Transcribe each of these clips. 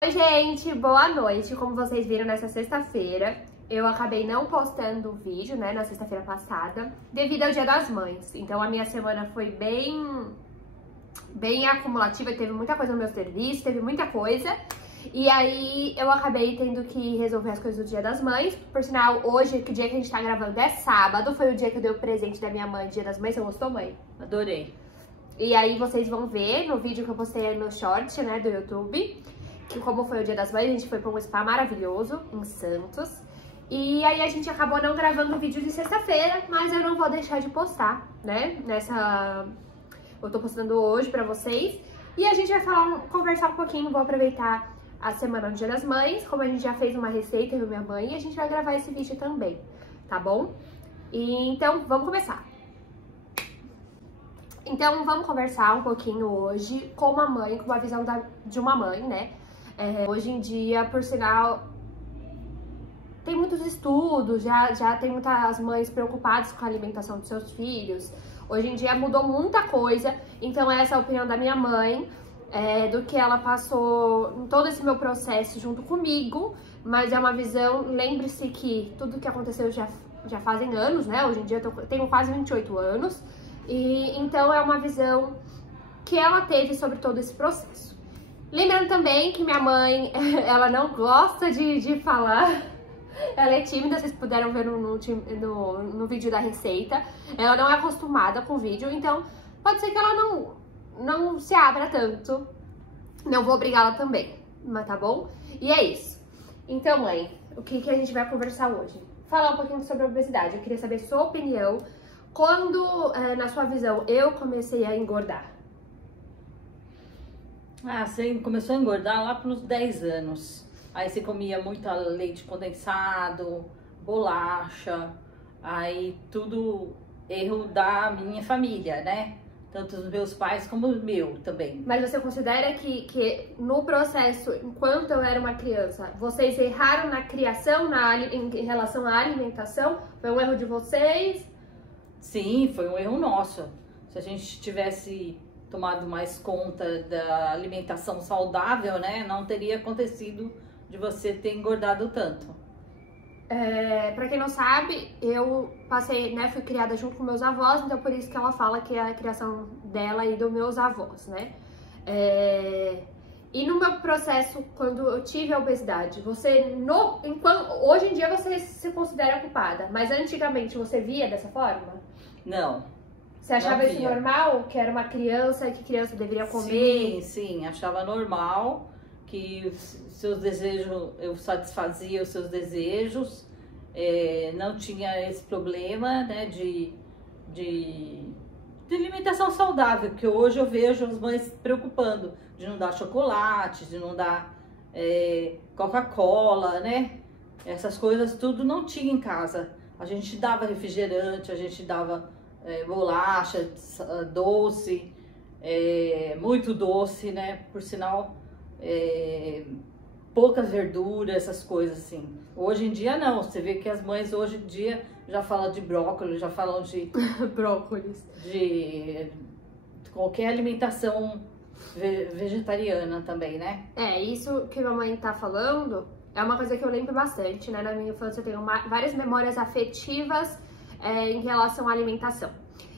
Oi, gente, boa noite. Como vocês viram, nessa sexta-feira, eu acabei não postando o vídeo, né, na sexta-feira passada, devido ao Dia das Mães. Então, a minha semana foi bem acumulativa, teve muita coisa no meu serviço, teve muita coisa. E aí, eu acabei tendo que resolver as coisas do Dia das Mães. Por sinal, hoje, que dia que a gente tá gravando é sábado, foi o dia que eu dei o presente da minha mãe, Dia das Mães. Você gostou, mãe? Adorei. E aí, vocês vão ver no vídeo que eu postei aí no short, né, do YouTube, que como foi o Dia das Mães, a gente foi pra um spa maravilhoso em Santos. E aí a gente acabou não gravando o vídeo de sexta-feira, mas eu não vou deixar de postar, né? Eu tô postando hoje pra vocês. E a gente vai conversar um pouquinho, vou aproveitar a semana do Dia das Mães, como a gente já fez uma receita, eu e minha mãe, e a gente vai gravar esse vídeo também, tá bom? E então, vamos começar. Então, vamos conversar um pouquinho hoje com uma mãe, com uma visão de uma mãe, né? Hoje em dia, por sinal, tem muitos estudos, já tem muitas mães preocupadas com a alimentação dos seus filhos. Hoje em dia mudou muita coisa, então essa é a opinião da minha mãe, do que ela passou em todo esse meu processo junto comigo, mas é uma visão, lembre-se que tudo que aconteceu já fazem anos, né? Hoje em dia eu tenho quase 28 anos, e então é uma visão que ela teve sobre todo esse processo. Lembrando também que minha mãe, ela não gosta de falar, ela é tímida, vocês puderam ver no vídeo da receita. Ela não é acostumada com vídeo, então pode ser que ela não se abra tanto. Não vou obrigá-la também, mas tá bom? E é isso. Então, mãe, o que a gente vai conversar hoje? Falar um pouquinho sobre a obesidade. Eu queria saber sua opinião. Quando, na sua visão, eu comecei a engordar? Você começou a engordar lá pelos 10 anos. Aí você comia muito leite condensado, bolacha, aí tudo erro da minha família, né? Tanto dos meus pais como o meu também. Mas você considera que no processo, enquanto eu era uma criança, vocês erraram na criação, em relação à alimentação? Foi um erro de vocês? Sim, foi um erro nosso. Se a gente tivesse tomado mais conta da alimentação saudável, né, não teria acontecido de você ter engordado tanto. Pra quem não sabe, eu passei, né, fui criada junto com meus avós, então por isso que ela fala que é a criação dela e dos meus avós, né. E no meu processo, quando eu tive a obesidade, hoje em dia você se considera culpada, mas antigamente você via dessa forma? Não. Você achava isso normal? Que era uma criança e que criança deveria comer? Sim, achava normal que seus desejos, eu satisfazia os seus desejos, não tinha esse problema, né, de alimentação saudável, que hoje eu vejo as mães se preocupando de não dar chocolate, de não dar Coca-Cola, né? Essas coisas tudo não tinha em casa. A gente dava refrigerante, a gente dava bolacha, doce, muito doce, né? Por sinal, poucas verduras, essas coisas assim. Hoje em dia não, você vê que as mães hoje em dia já falam de brócolis, já falam de brócolis, de qualquer alimentação vegetariana também, né? Isso que a mamãe tá falando é uma coisa que eu lembro bastante, né? Na minha infância eu tenho várias memórias afetivas em relação à alimentação.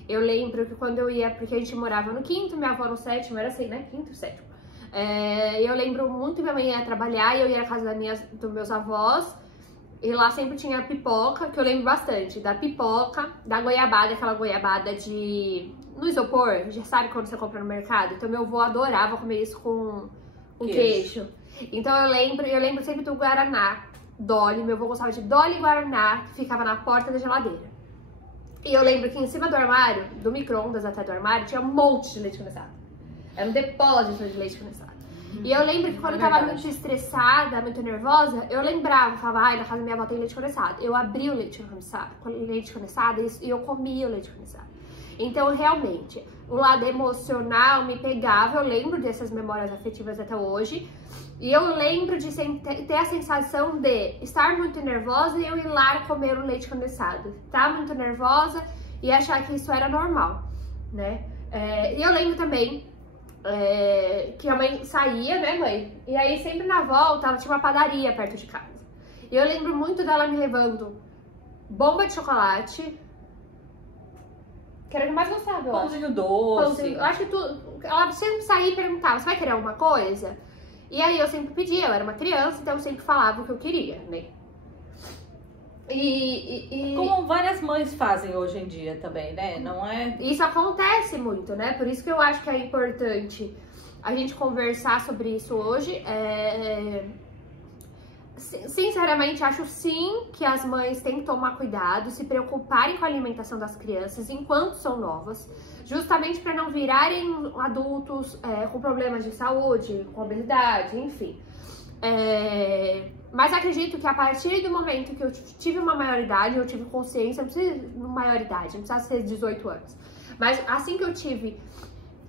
Eu lembro que quando eu ia, porque a gente morava no quinto, minha avó no sétimo, era assim, né? Quinto, sétimo. Eu lembro muito que minha mãe ia trabalhar e eu ia na casa dos meus avós, e lá sempre tinha pipoca, que eu lembro bastante, da pipoca, da goiabada, aquela goiabada no isopor, já sabe quando você compra no mercado? Então meu avô adorava comer isso com queijo. Então eu lembro sempre do Guaraná, Dolly, meu avô gostava de Dolly e Guaraná, que ficava na porta da geladeira. E eu lembro que em cima do armário, do micro-ondas até do armário, tinha um monte de leite condensado. Era um depósito de leite condensado. E eu lembro que quando eu tava muito estressada, muito nervosa, eu lembrava, falava, na casa da minha avó tem leite condensado. Eu abria o leite condensado e eu comia o leite condensado. Então, realmente, o lado emocional me pegava, eu lembro dessas memórias afetivas até hoje. E eu lembro de ter a sensação de estar muito nervosa e eu ir lá comer o leite condensado. Estar muito nervosa e achar que isso era normal, né? E eu lembro também que a mãe saía, né, mãe? E aí sempre na volta ela tinha uma padaria perto de casa. E eu lembro muito dela me levando bomba de chocolate, que era o que mais gostava, eu acho. Pãozinho doce. Pãozinho, eu acho que ela sempre saía e perguntava, você vai querer alguma coisa? E aí eu sempre pedia, eu era uma criança, então eu sempre falava o que eu queria, né? Como várias mães fazem hoje em dia também, né? Não é? Isso acontece muito, né? Por isso que eu acho que é importante a gente conversar sobre isso hoje. Sinceramente, acho sim que as mães têm que tomar cuidado, se preocuparem com a alimentação das crianças enquanto são novas, justamente para não virarem adultos com problemas de saúde, com obesidade, enfim. Mas acredito que a partir do momento que eu tive uma maioridade, eu tive consciência, não precisa de maioridade, não precisa ser 18 anos, mas assim que eu tive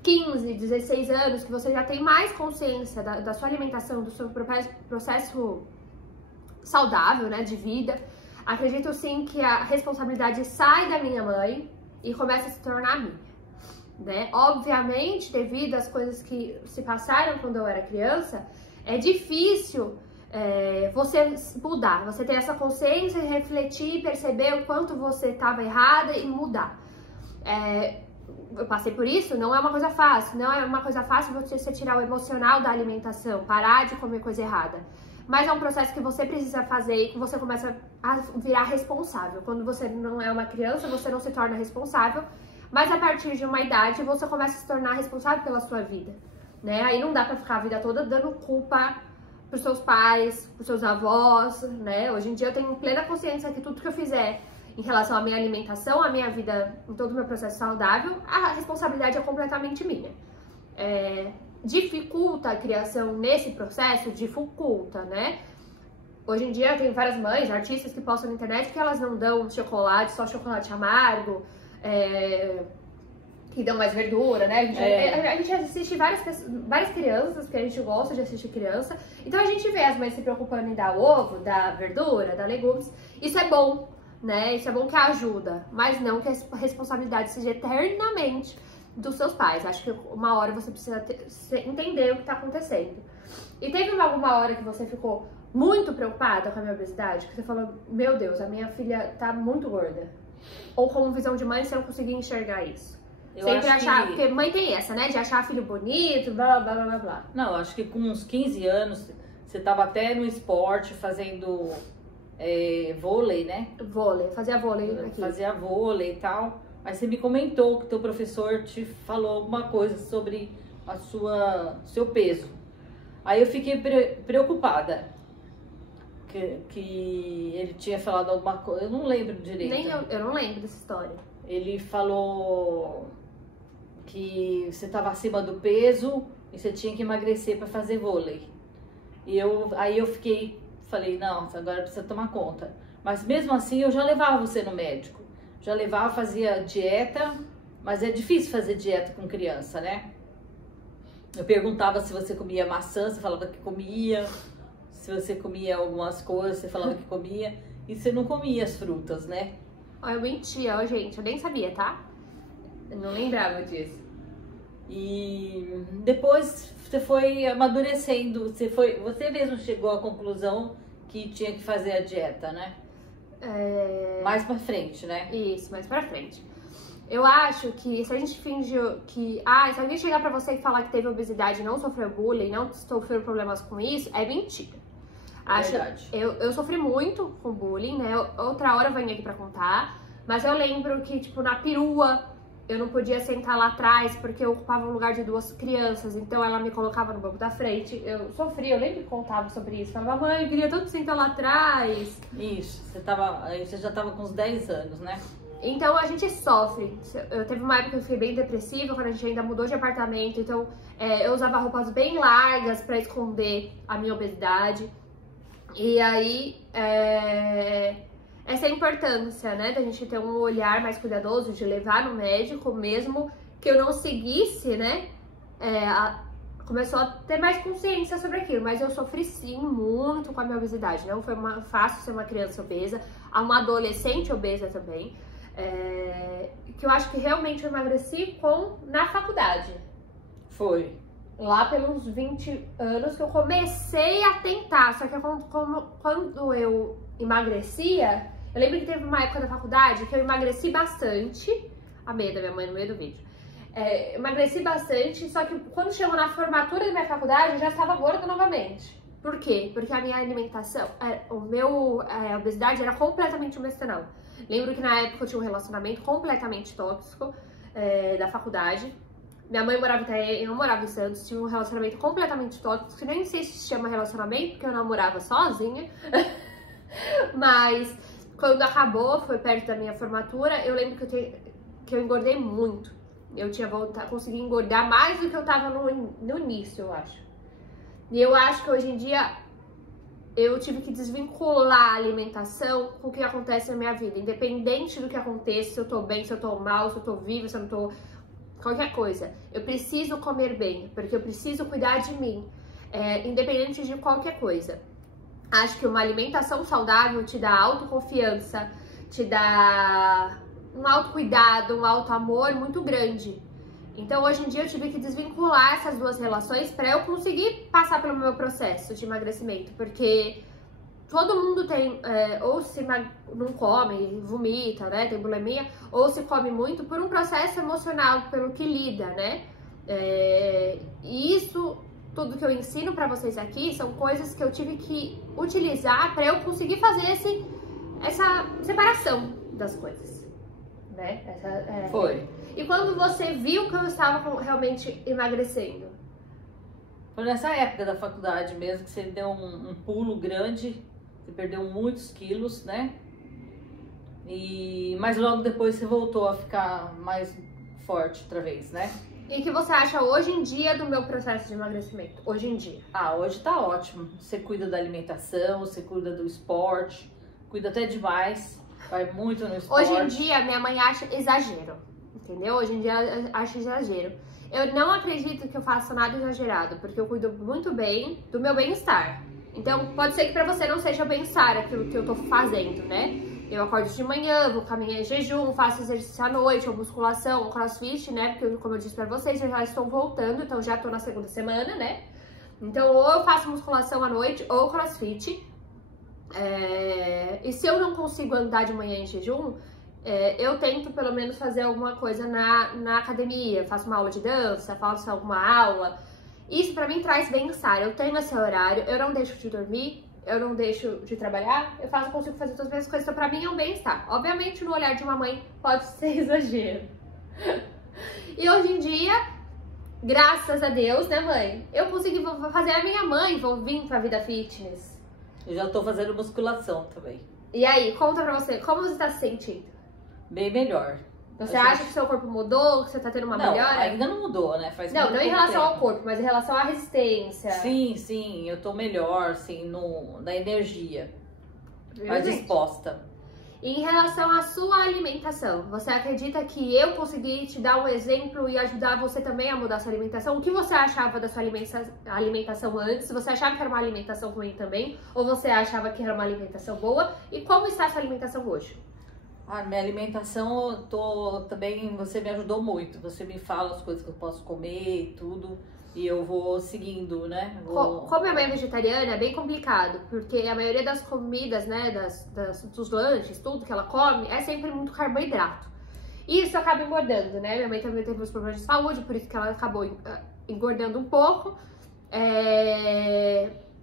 15, 16 anos, que você já tem mais consciência da sua alimentação, do seu processo saudável, né, de vida, acredito sim que a responsabilidade sai da minha mãe e começa a se tornar minha, né? Obviamente, devido às coisas que se passaram quando eu era criança, é difícil você mudar, você ter essa consciência e refletir, perceber o quanto você estava errada e mudar. Eu passei por isso, não é uma coisa fácil, não é uma coisa fácil você tirar o emocional da alimentação, parar de comer coisa errada. Mas é um processo que você precisa fazer e que você começa a virar responsável. Quando você não é uma criança, você não se torna responsável, mas a partir de uma idade você começa a se tornar responsável pela sua vida, né? Aí não dá pra ficar a vida toda dando culpa pros seus pais, pros seus avós, né? Hoje em dia eu tenho plena consciência que tudo que eu fizer em relação à minha alimentação, à minha vida, em todo o meu processo saudável, a responsabilidade é completamente minha. Dificulta a criação nesse processo? Dificulta, né? Hoje em dia tem várias mães, artistas que postam na internet que elas não dão chocolate, só chocolate amargo, que dão mais verdura, né? A gente assiste várias crianças, porque a gente gosta de assistir criança, então a gente vê as mães se preocupando em dar ovo, dar verdura, dar legumes. Isso é bom, né? Isso é bom que ajuda, mas não que a responsabilidade seja eternamente dos seus pais. Acho que uma hora você precisa entender o que tá acontecendo. E teve alguma hora que você ficou muito preocupada com a minha obesidade? Que você falou, meu Deus, a minha filha tá muito gorda. Ou como visão de mãe, você não conseguia enxergar isso? Sempre achar, porque mãe tem essa, né? De achar filho bonito, blá, blá, blá, blá, blá. Não, acho que com uns 15 anos, você tava até no esporte, fazendo vôlei, né? Fazia vôlei aqui. Fazia vôlei e tal. Aí você me comentou que teu professor te falou alguma coisa sobre seu peso. Aí eu fiquei preocupada. Que ele tinha falado alguma coisa, eu não lembro direito. Nem eu não lembro dessa história. Ele falou que você estava acima do peso e você tinha que emagrecer para fazer vôlei. E aí eu falei, não, agora precisa tomar conta. Mas mesmo assim eu já levava você no médico. Já levava, fazia dieta, mas é difícil fazer dieta com criança, né? Eu perguntava se você comia maçã, você falava que comia. Se você comia algumas coisas, você falava que comia. E você não comia as frutas, né? Eu mentia, gente, eu nem sabia, tá? Eu não lembrava disso. E depois você foi amadurecendo, você mesmo chegou à conclusão que tinha que fazer a dieta, né? Mais pra frente, né? Isso, mais pra frente. Eu acho que se a gente finge que... se alguém chegar pra você e falar que teve obesidade e não sofreu bullying, não sofreu problemas com isso, é mentira. Verdade. Eu sofri muito com bullying, né? Outra hora eu venho aqui pra contar. Mas eu lembro que, tipo, na perua, eu não podia sentar lá atrás porque eu ocupava um lugar de duas crianças. Então ela me colocava no banco da frente. Eu sofri, eu lembro que contava sobre isso. Falava, mãe, eu queria tanto sentar lá atrás. Isso, você já tava com uns 10 anos, né? Então a gente sofre. Eu teve uma época que eu fiquei bem depressiva, quando a gente ainda mudou de apartamento. Então eu usava roupas bem largas pra esconder a minha obesidade. E aí, essa é a importância, né, da gente ter um olhar mais cuidadoso, de levar no médico, mesmo que eu não seguisse, né, começou a ter mais consciência sobre aquilo, mas eu sofri sim muito com a minha obesidade, não foi fácil ser uma criança obesa, uma adolescente obesa também, que eu acho que realmente eu emagreci na faculdade. Foi. Lá pelos 20 anos que eu comecei a tentar, só que quando eu emagrecia, eu lembro que teve uma época da faculdade que eu emagreci bastante, a meia da minha mãe no meio do vídeo, emagreci bastante, só que quando chegou na formatura da minha faculdade eu já estava gorda novamente. Por quê? Porque a minha alimentação, a obesidade era completamente emocional. Lembro que na época eu tinha um relacionamento completamente tóxico da faculdade. Minha mãe morava em Itaém, eu morava em Santos, tinha um relacionamento completamente tóxico, que nem sei se chama relacionamento, porque eu namorava sozinha. Mas quando acabou, foi perto da minha formatura, eu lembro que eu engordei muito. Eu tinha consegui engordar mais do que eu tava no início, eu acho. E eu acho que hoje em dia eu tive que desvincular a alimentação com o que acontece na minha vida. Independente do que aconteça, se eu tô bem, se eu tô mal, se eu tô viva, se eu não tô... Qualquer coisa. Eu preciso comer bem, porque eu preciso cuidar de mim. Independente de qualquer coisa. Acho que uma alimentação saudável te dá autoconfiança, te dá um autocuidado, um autoamor muito grande. Então, hoje em dia, eu tive que desvincular essas duas relações para eu conseguir passar pelo meu processo de emagrecimento, porque todo mundo tem, ou se não come, vomita, né, tem bulimia, ou se come muito por um processo emocional, pelo que lida, né? E isso, tudo que eu ensino para vocês aqui, são coisas que eu tive que utilizar para eu conseguir fazer essa separação das coisas, né? Foi. E quando você viu que eu estava realmente emagrecendo? Foi nessa época da faculdade mesmo que você deu um pulo grande, você perdeu muitos quilos, né? Mas logo depois você voltou a ficar mais forte outra vez, né? E o que você acha hoje em dia do meu processo de emagrecimento? Hoje em dia? Hoje tá ótimo. Você cuida da alimentação, você cuida do esporte, cuida até demais, vai muito no esporte. Hoje em dia, minha mãe acha exagero, entendeu? Hoje em dia, ela acha exagero. Eu não acredito que eu faça nada exagerado, porque eu cuido muito bem do meu bem-estar. Então, pode ser que pra você não seja bem-estar aquilo que eu tô fazendo, né? Eu acordo de manhã, vou caminhar em jejum, faço exercício à noite, ou musculação, ou crossfit, né? Porque, como eu disse pra vocês, eu já estou voltando, então já tô na segunda semana, né? Então, ou eu faço musculação à noite, ou crossfit. E se eu não consigo andar de manhã em jejum, eu tento pelo menos fazer alguma coisa na academia. Faço uma aula de dança, faço alguma aula. Isso pra mim traz bem-estar. Eu tenho esse horário, eu não deixo de dormir, eu não deixo de trabalhar, consigo fazer todas as minhas coisas. Então, pra mim é um bem-estar. Obviamente, no olhar de uma mãe pode ser exagero. E hoje em dia, graças a Deus, né, mãe? Eu consegui fazer a minha mãe vir pra vida fitness. Eu já tô fazendo musculação também. E aí, conta pra você, como você tá se sentindo? Bem melhor. Você acha que seu corpo mudou, que você tá tendo uma melhora? Ainda não mudou, né? Faz não em relação tempo. ao corpo, mas em relação à resistência. Sim, eu tô melhor, assim, na energia. Mais disposta. E em relação à sua alimentação, você acredita que eu consegui te dar um exemplo e ajudar você também a mudar a sua alimentação? O que você achava da sua alimentação antes? Você achava que era uma alimentação ruim também? Ou você achava que era uma alimentação boa? E como está a sua alimentação hoje? Minha alimentação, também, você me ajudou muito. Você me fala as coisas que eu posso comer e tudo. E eu vou seguindo, né? Como minha mãe é vegetariana, é bem complicado. Porque a maioria das comidas, né? Dos lanches, tudo que ela come, é sempre muito carboidrato. E isso acaba engordando, né? Minha mãe também teve uns problemas de saúde, por isso que ela acabou engordando um pouco.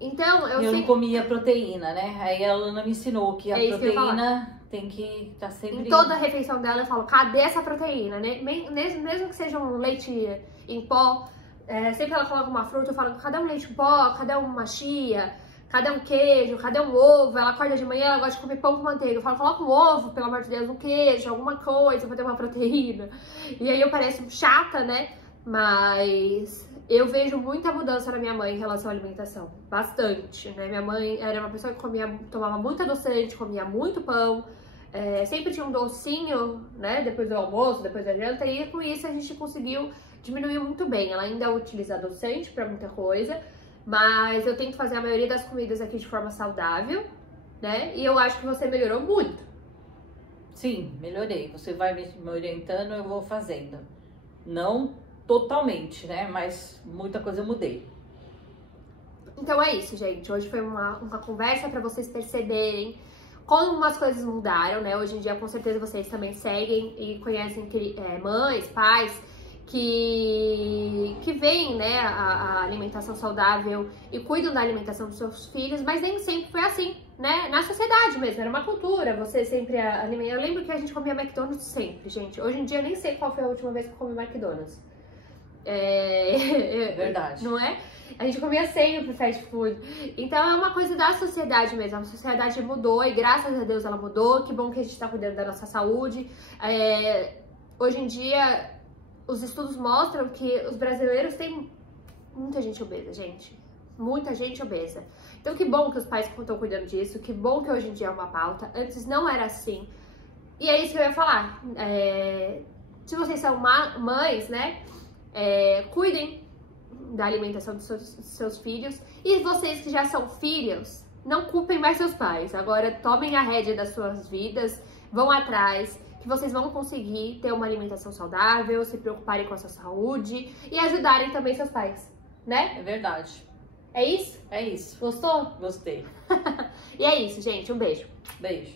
Então, eu não comia proteína, né? Aí ela não me ensinou que a proteína tem que estar sempre... Em toda a refeição dela eu falo, cadê essa proteína, né? Mesmo que seja um leite em pó, sempre ela coloca uma fruta, eu falo, cadê um leite em pó, cadê uma chia, cadê um queijo, cadê um ovo? Ela acorda de manhã, ela gosta de comer pão com manteiga. Eu falo, coloca um ovo, pelo amor de Deus, um queijo, alguma coisa pra ter uma proteína. E aí eu pareço chata, né? Mas eu vejo muita mudança na minha mãe em relação à alimentação. Bastante, né? Minha mãe era uma pessoa que tomava muito adoçante, comia muito pão. Sempre tinha um docinho, né? Depois do almoço, depois da janta. E com isso a gente conseguiu diminuir muito bem. Ela ainda utiliza adoçante pra muita coisa. Mas eu tento fazer a maioria das comidas aqui de forma saudável, né? E eu acho que você melhorou muito. Sim, melhorei. Você vai me orientando, eu vou fazendo. Não totalmente, né? Mas muita coisa eu mudei. Então é isso, gente. Hoje foi uma conversa para vocês perceberem como as coisas mudaram, né? Hoje em dia, com certeza, vocês também seguem e conhecem mães, pais que veem, né, a alimentação saudável e cuidam da alimentação dos seus filhos, mas nem sempre foi assim, né? Na sociedade mesmo, era uma cultura, você sempre alimenta. Eu lembro que a gente comia McDonald's sempre, gente. Hoje em dia eu nem sei qual foi a última vez que eu comi McDonald's. Verdade. Não é? A gente comia sempre fast food. Então é uma coisa da sociedade mesmo. A sociedade mudou e graças a Deus ela mudou. Que bom que a gente tá cuidando da nossa saúde. Hoje em dia, os estudos mostram que os brasileiros têm muita gente obesa, gente. Muita gente obesa. Então que bom que os pais estão cuidando disso. Que bom que hoje em dia é uma pauta. Antes não era assim. E é isso que eu ia falar. Se vocês são mães, né? Cuidem da alimentação dos seus filhos. E vocês que já são filhos, não culpem mais seus pais. Agora tomem a rédea das suas vidas, vão atrás, que vocês vão conseguir ter uma alimentação saudável, se preocuparem com a sua saúde e ajudarem também seus pais, né? É verdade. É isso? É isso. Gostou? Gostei. E é isso, gente. Um beijo. Beijo.